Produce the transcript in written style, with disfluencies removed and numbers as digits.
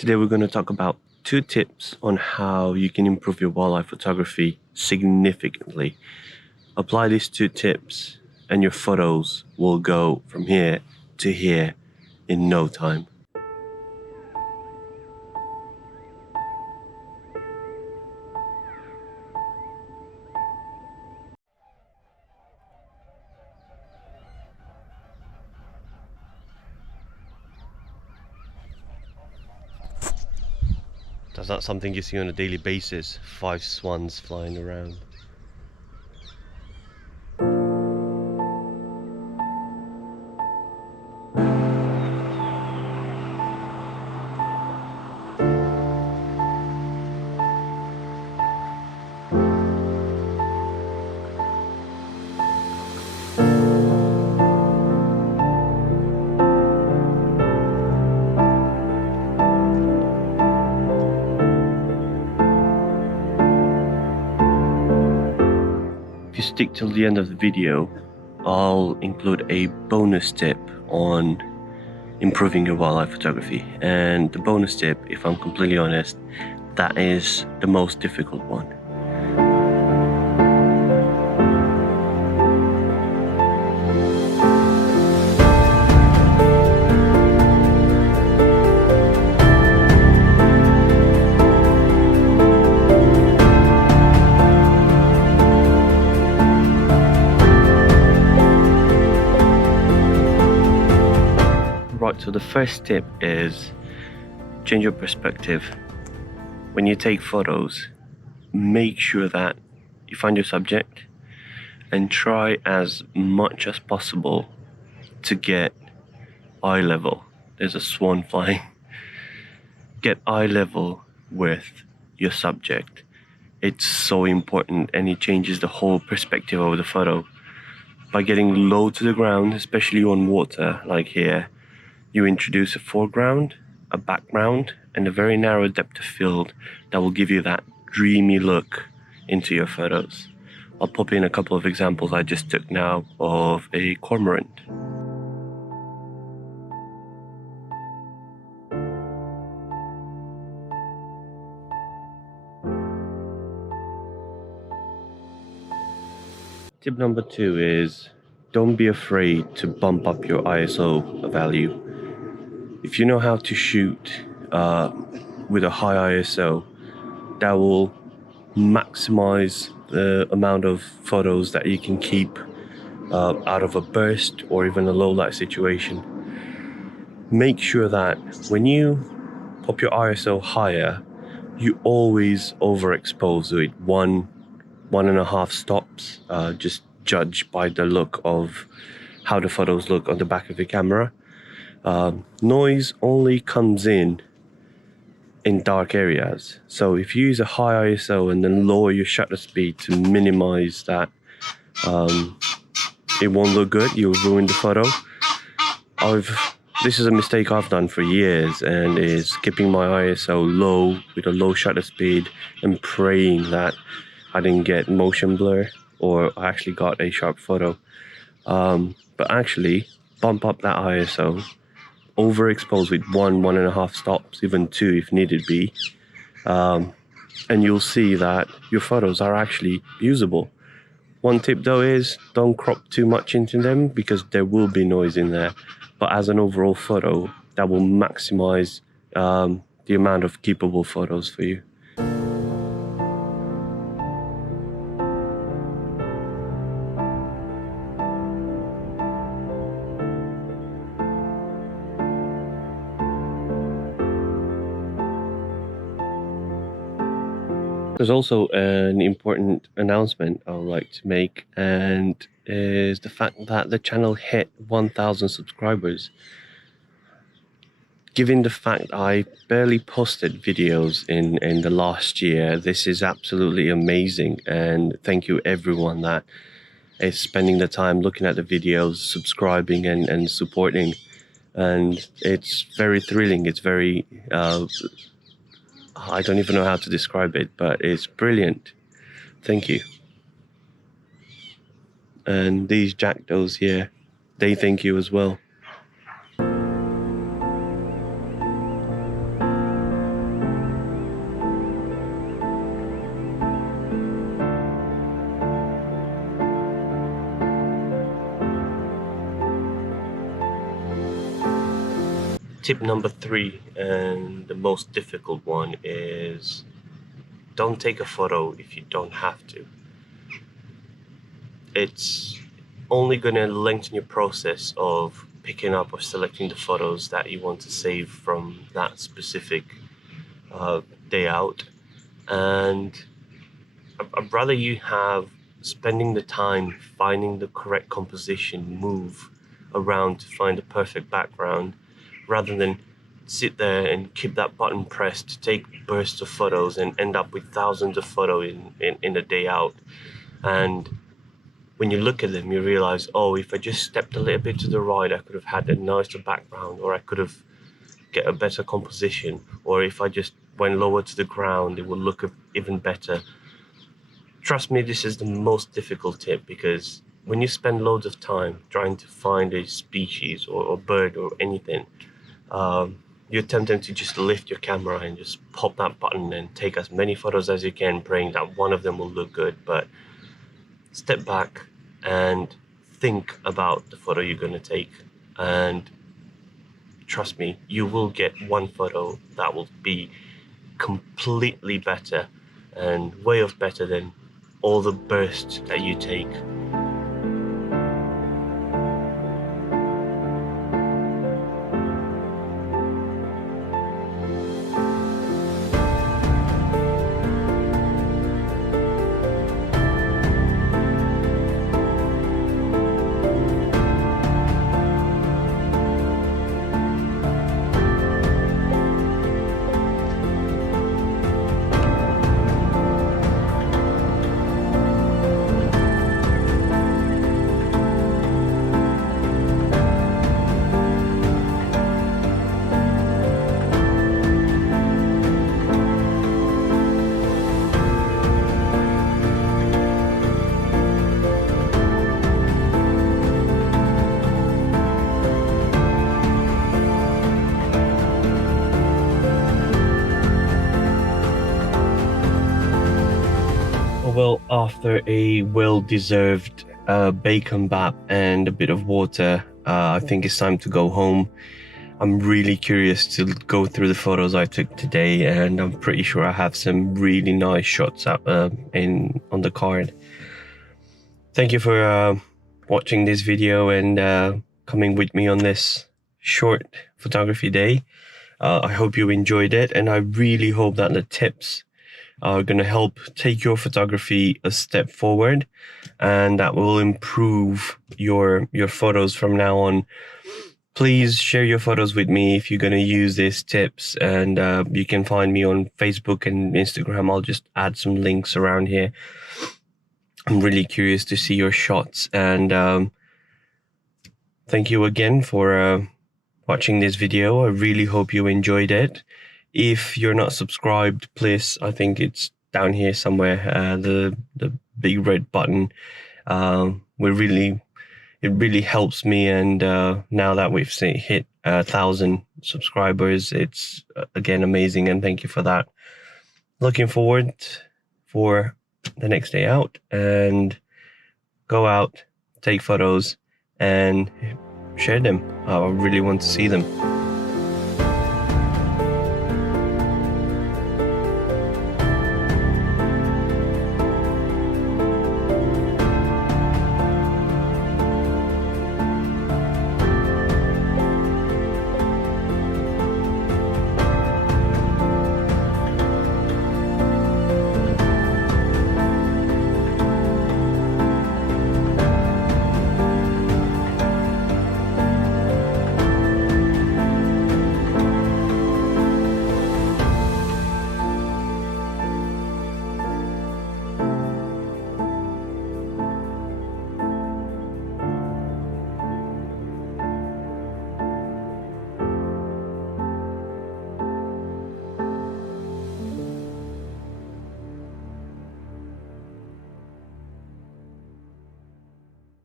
Today we're going to talk about 2 tips on how you can improve your wildlife photography significantly. Apply these 2 tips and your photos will go from here to here in no time. That's not something you see on a daily basis, 5 swans flying around. If you stick till the end of the video, I'll include a bonus tip on improving your wildlife photography. And the bonus tip, if I'm completely honest, that is the most difficult one. Right, so the first tip is change your perspective. When you take photos, make sure that you find your subject and try as much as possible to get eye level. There's a swan flying. Get eye level with your subject. It's so important and it changes the whole perspective of the photo. By getting low to the ground, especially on water like here, you introduce a foreground, a background, and a very narrow depth of field that will give you that dreamy look into your photos. I'll pop in a couple of examples I just took now of a cormorant. Tip number 2 is don't be afraid to bump up your ISO value. If you know how to shoot with a high ISO, that will maximize the amount of photos that you can keep out of a burst or even a low light situation. Make sure that when you pop your ISO higher, you always overexpose it 1.5 stops. Just judge by the look of how the photos look on the back of your camera. Noise only comes in dark areas, so if you use a high ISO and then lower your shutter speed to minimize that, it won't look good. You'll ruin the photo. This is a mistake I've done for years, and is keeping my ISO low with a low shutter speed and praying that I didn't get motion blur or I actually got a sharp photo. But actually bump up that ISO, overexpose with 1.5 stops, even 2 if needed be, and you'll see that your photos are actually usable. One tip though is don't crop too much into them because there will be noise in there, but as an overall photo, that will maximize the amount of keepable photos for you. There's also an important announcement I would like to make, and is the fact that the channel hit 1,000 subscribers. Given the fact I barely posted videos in the last year, this is absolutely amazing, and thank you everyone that is spending the time looking at the videos, subscribing and supporting, and it's very thrilling. It's very I don't even know how to describe it, but it's brilliant. Thank you. And these jackdaws here, they thank you as well. tip number 3, and the most difficult one, is don't take a photo if you don't have to. It's only going to lengthen your process of picking up or selecting the photos that you want to save from that specific day out. And I'd rather you have spending the time finding the correct composition, move around to find the perfect background, rather than sit there and keep that button pressed, take bursts of photos and end up with thousands of photos in a day out. And when you look at them, you realize, oh, if I just stepped a little bit to the right, I could have had a nicer background, or I could have get a better composition, or if I just went lower to the ground, it would look even better. Trust me, this is the most difficult tip, because when you spend loads of time trying to find a species or bird or anything, you're tempted to just lift your camera and just pop that button and take as many photos as you can, praying that one of them will look good. But step back and think about the photo you're going to take, and trust me, you will get one photo that will be completely better and way off better than all the bursts that you take. Well, after a well-deserved bacon bap and a bit of water, I think it's time to go home. I'm really curious to go through the photos I took today, and I'm pretty sure I have some really nice shots up on the card. Thank you for watching this video and coming with me on this short photography day. I hope you enjoyed it, and I really hope that the tips are going to help take your photography a step forward, and that will improve your photos from now on. Please share your photos with me if you're going to use these tips, and you can find me on Facebook and Instagram. I'll just add some links around here. I'm really curious to see your shots, and thank you again for watching this video. I really hope you enjoyed it. If you're not subscribed, please, I think it's down here somewhere, the big red button. It really helps me, and now that we've hit 1,000 subscribers, it's again amazing, and thank you for that. Looking forward for the next day out, and go out, take photos and share them. I really want to see them.